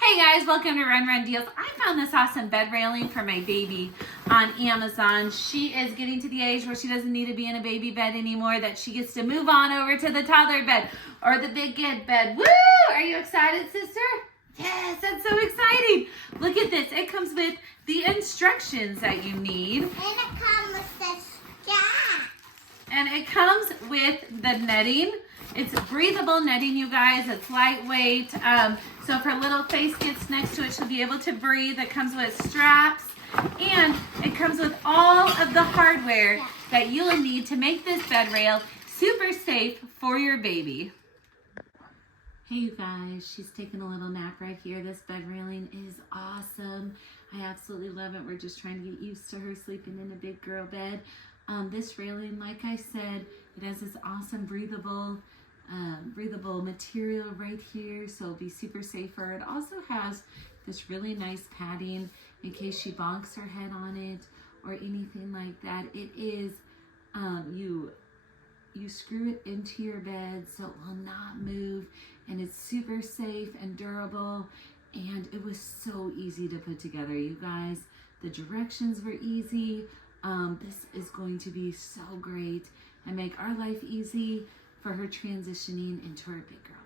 Hey guys, welcome to Run Deals. I found this awesome bed railing for my baby on Amazon. She is getting to the age where she doesn't need to be in a baby bed anymore, that she gets to move on over to the toddler bed or the big kid bed. Woo! Are you excited, sister? Yes, that's so exciting. Look at this. It comes with the instructions that you need. And it comes with the straps. And it comes with the netting. It's breathable netting, you guys. It's lightweight. So if her little face gets next to it, she'll be able to breathe. It comes with straps. And it comes with all of the hardware that you'll need to make this bed rail super safe for your baby. Hey, you guys. She's taking a little nap right here. This bed railing is awesome. I absolutely love it. We're just trying to get used to her sleeping in a big girl bed. This railing, like I said, it has this awesome breathable material right here, so it'll be super safe for her. It also has this really nice padding in case she bonks her head on it or anything like that. It is, you screw it into your bed so it will not move, and it's super safe and durable, and it was so easy to put together, you guys. The directions were easy. This is going to be so great and make our life easy for her transitioning into her big girl.